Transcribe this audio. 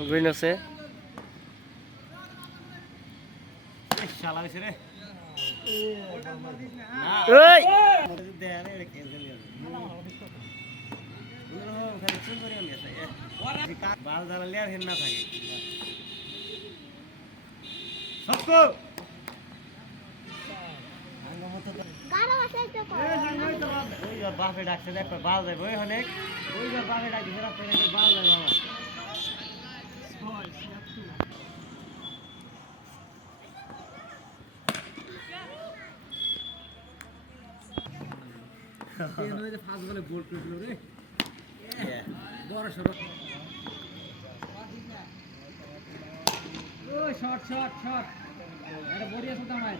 green আছে শালা হইছে রে এই বাল জ্বালালে আর হেন না থাকে সবকো ওই বাপে ডাকছে দেখ বাল যাবে ওই অনেক ওই বাপে ডাকছে রাস্তায় বাল যাবে আমার ফার্স্ট বলে গোল করে দিল রে বড় সড়ক ও শট শট শট এটা বড়িয়া সুতা মার